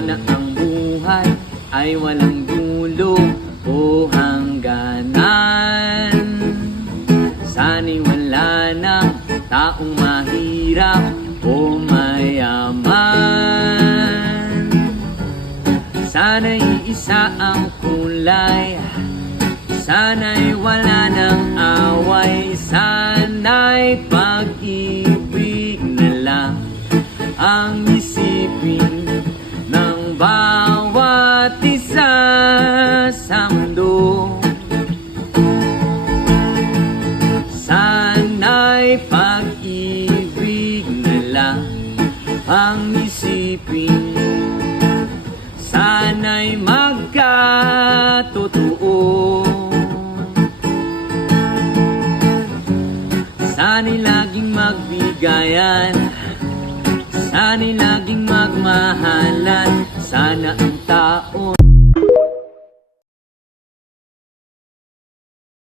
Sana ang buhay ay walang dulo o hangganan. Sana'y wala ng taong mahirap o mayaman. Sana'y isa ang kulay, sana'y wala ng away, sana'y pag-ibig na lang ang isipin ng bawat isa sa mundo. Sana'y pag-ibig na lang ang isipin, sana'y magkatotoo. Sana'y laging magbigayan, sana'y laging magmahalan. Sana ang taon